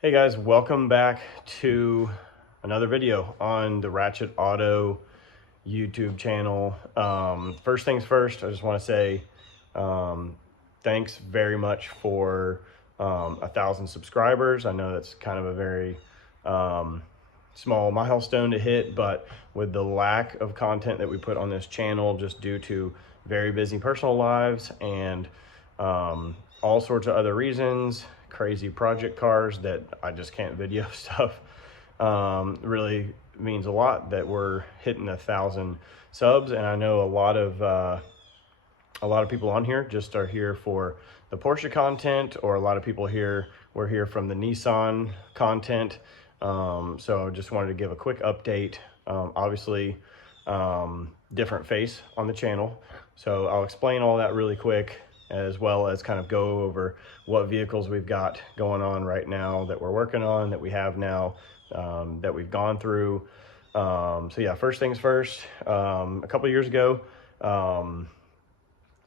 Hey guys, welcome back to another video on the Ratchet Auto YouTube channel. First things first, I just want to say thanks very much for 1,000 subscribers. I know that's kind of a very small milestone to hit, but with the lack of content that we put on this channel just due to very busy personal lives and all sorts of other reasons, crazy project cars that I just can't video stuff, really means a lot that we're hitting 1,000 subs. And I know a lot of people on here just are here for the Porsche content, or a lot of people here were here from the Nissan content. So I just wanted to give a quick update. Obviously, different face on the channel, so I'll explain all that really quick, as well as kind of go over what vehicles we've got going on right now that we're working on, that we have now, that we've gone through. So yeah, first things first, a couple years ago,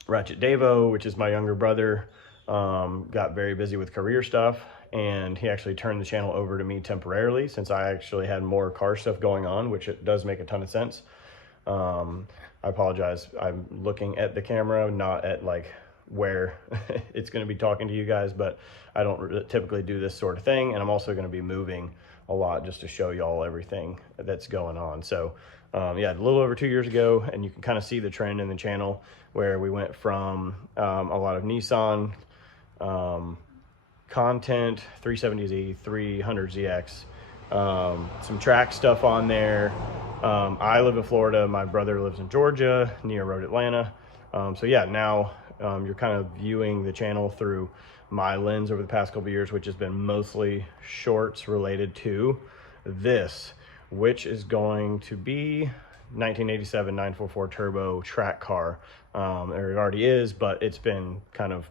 Ratchet Davo, which is my younger brother, got very busy with career stuff, and he actually turned the channel over to me temporarily, since I actually had more car stuff going on, which it does make a ton of sense. I apologize, I'm looking at the camera, not at like where it's going to be talking to you guys, but I don't typically do this sort of thing, and I'm also going to be moving a lot just to show y'all everything that's going on. So yeah, a little over 2 years ago, and you can kind of see the trend in the channel where we went from a lot of Nissan content, 370Z, 300ZX, some track stuff on there. I live in Florida, my brother lives in Georgia near Road Atlanta. So yeah, now you're kind of viewing the channel through my lens over the past couple of years, which has been mostly shorts related to this, which is going to be 1987 944 turbo track car. Or it already is, but it's been kind of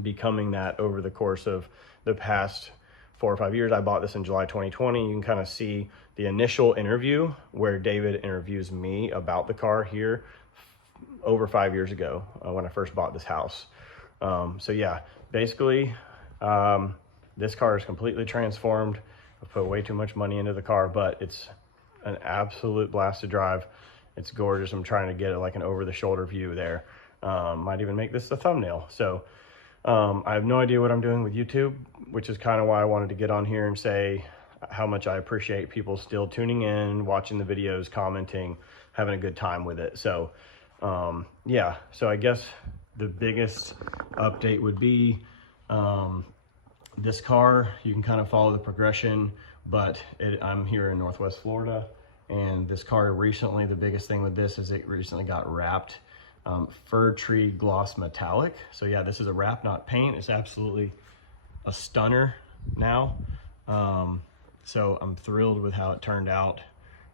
becoming that over the course of the past 4 or 5 years. I bought this in July 2020. You can kind of see the initial interview where David interviews me about the car here over 5 years ago, when I first bought this house. So yeah, basically, this car is completely transformed. I put way too much money into the car, but it's an absolute blast to drive. It's gorgeous. I'm trying to get it like an over the shoulder view there. Might even make this the thumbnail. So I have no idea what I'm doing with YouTube, which is kind of why I wanted to get on here and say how much I appreciate people still tuning in, watching the videos, commenting, having a good time with it. So yeah, so I guess the biggest update would be this car. You can kind of follow the progression, but I'm here in Northwest Florida, and this car recently, the biggest thing with this is it recently got wrapped fir tree gloss metallic. So yeah, this is a wrap, not paint. It's absolutely a stunner now. So I'm thrilled with how it turned out,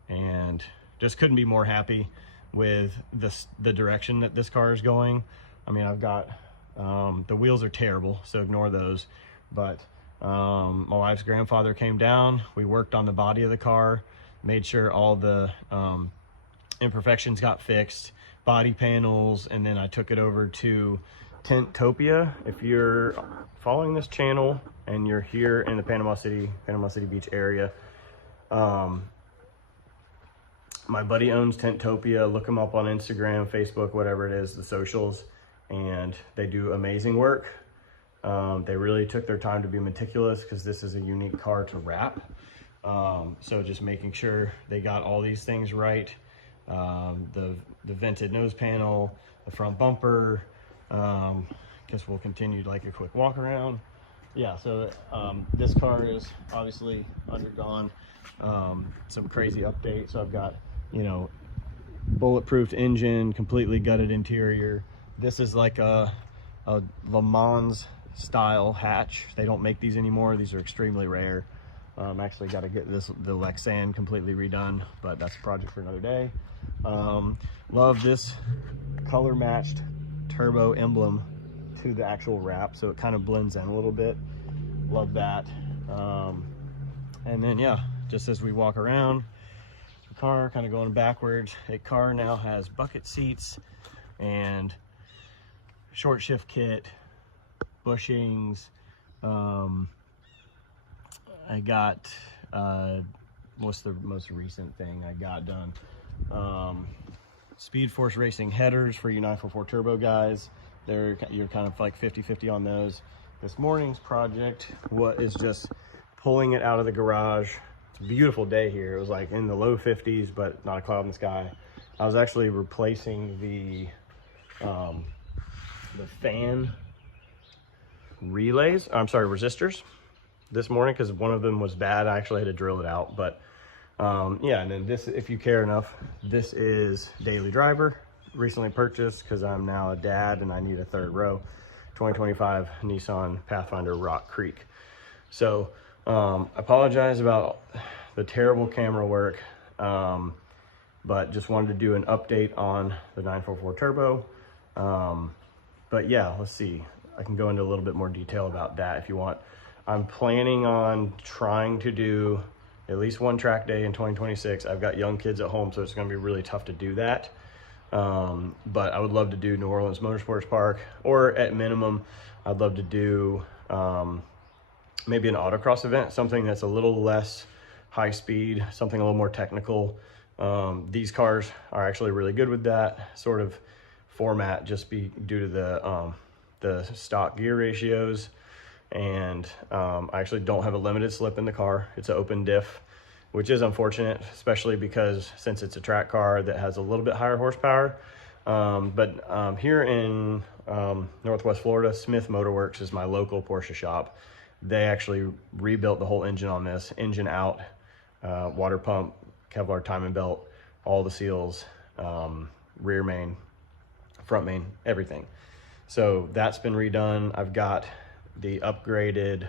and just couldn't be more happy with the direction that this car is going. I mean, I've got the wheels are terrible, so ignore those, but my wife's grandfather came down, we worked on the body of the car, made sure all the imperfections got fixed, body panels, and then I took it over to Tinttopia. If you're following this channel and you're here in the Panama City Beach area, my buddy owns Tinttopia. Look them up on Instagram, Facebook, whatever it is, the socials, and they do amazing work. They really took their time to be meticulous, because this is a unique car to wrap. So just making sure they got all these things right. The vented nose panel, the front bumper. Guess we'll continue like a quick walk around. Yeah, so this car is obviously undergone some crazy updates. So I've got, you know, bulletproof engine, completely gutted interior. This is like a Le Mans style hatch. They don't make these anymore. These are extremely rare. Actually got to get the Lexan completely redone, but that's a project for another day. Love this color matched turbo emblem to the actual wrap, so it kind of blends in a little bit. Love that. And then yeah, just as we walk around the car, kind of going backwards, the car now has bucket seats and short shift kit, bushings, I got, what's the most recent thing I got done? Speed Force Racing headers for you 944 Turbo guys. You're kind of like 50-50 on those. This morning's project, what is just pulling it out of the garage. It's a beautiful day here. It was like in the low 50s, but not a cloud in the sky. I was actually replacing the fan relays, I'm sorry, resistors this morning, because one of them was bad. I actually had to drill it out, but yeah. And then this, if you care enough, this is daily driver, recently purchased because I'm now a dad and I need a third row. 2025 Nissan Pathfinder Rock Creek. So apologize about the terrible camera work, but just wanted to do an update on the 944 Turbo. But yeah, let's see, I can go into a little bit more detail about that if you want. I'm planning on trying to do at least one track day in 2026. I've got young kids at home, so it's gonna be really tough to do that. But I would love to do New Orleans Motorsports Park, or at minimum, I'd love to do maybe an autocross event, something that's a little less high speed, something a little more technical. These cars are actually really good with that sort of format, just due to the stock gear ratios. And I actually don't have a limited slip in the car. It's an open diff, which is unfortunate, especially because since it's a track car that has a little bit higher horsepower. But here in Northwest Florida, Smith Motorworks is my local Porsche shop. They actually rebuilt the whole engine on this, engine out, water pump, Kevlar timing belt, all the seals, rear main, front main, everything. So that's been redone. I've got the upgraded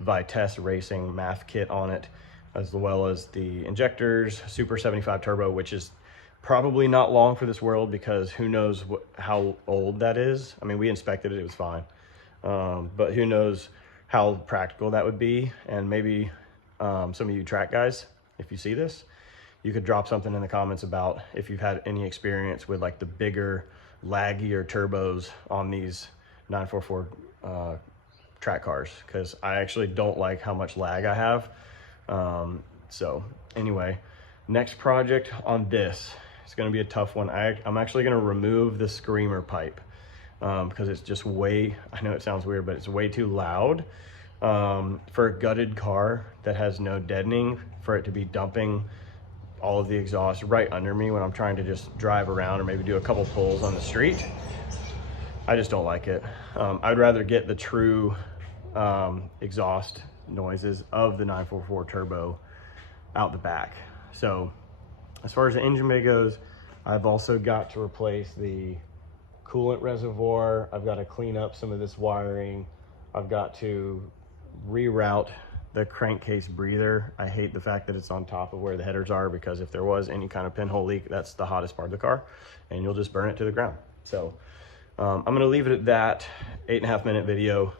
Vitesse Racing math kit on it, as well as the injectors, Super 75 Turbo, which is probably not long for this world, because who knows how old that is. I mean, we inspected it, it was fine. But who knows how practical that would be. And maybe some of you track guys, if you see this, you could drop something in the comments about if you've had any experience with like the bigger, laggier turbos on these 944 track cars, because I actually don't like how much lag I have. So anyway, next project on this, it's going to be a tough one. I'm actually going to remove the screamer pipe, because it's just way, I know it sounds weird, but it's way too loud for a gutted car that has no deadening, for it to be dumping all of the exhaust right under me when I'm trying to just drive around or maybe do a couple pulls on the street. I just don't like it. I'd rather get the true exhaust noises of the 944 Turbo out the back. So as far as the engine bay goes, I've also got to replace the coolant reservoir. I've got to clean up some of this wiring. I've got to reroute the crankcase breather. I hate the fact that it's on top of where the headers are, because if there was any kind of pinhole leak, that's the hottest part of the car, and you'll just burn it to the ground. So I'm gonna leave it at that. 8.5 minute video,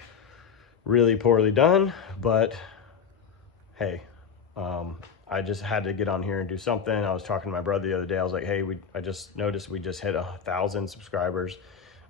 really poorly done, but hey, I just had to get on here and do something. I was talking to my brother the other day. I was like, hey, I just noticed we just hit 1,000 subscribers.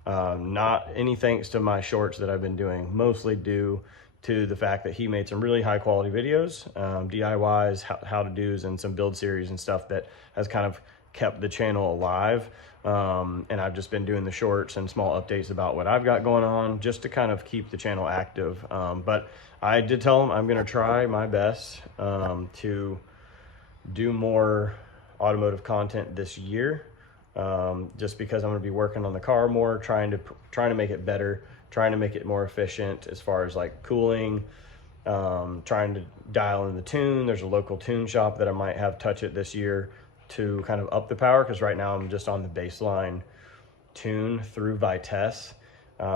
Not any thanks to my shorts that I've been doing, mostly due to the fact that he made some really high quality videos, DIYs, how to do's, and some build series and stuff that has kind of kept the channel alive. And I've just been doing the shorts and small updates about what I've got going on, just to kind of keep the channel active. But I did tell him I'm gonna try my best to do more automotive content this year, just because I'm gonna be working on the car more, trying to make it better, trying to make it more efficient as far as like cooling, trying to dial in the tune. There's a local tune shop that I might have touch it this year to kind of up the power, because right now I'm just on the baseline tune through Vitesse,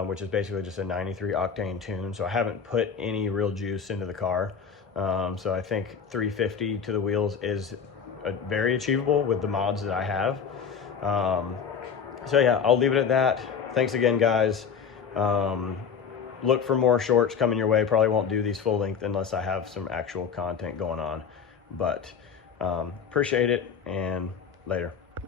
which is basically just a 93 octane tune. So I haven't put any real juice into the car. So I think 350 to the wheels is very achievable with the mods that I have. So yeah, I'll leave it at that. Thanks again, guys. Look for more shorts coming your way. Probably won't do these full length unless I have some actual content going on, but appreciate it, and later.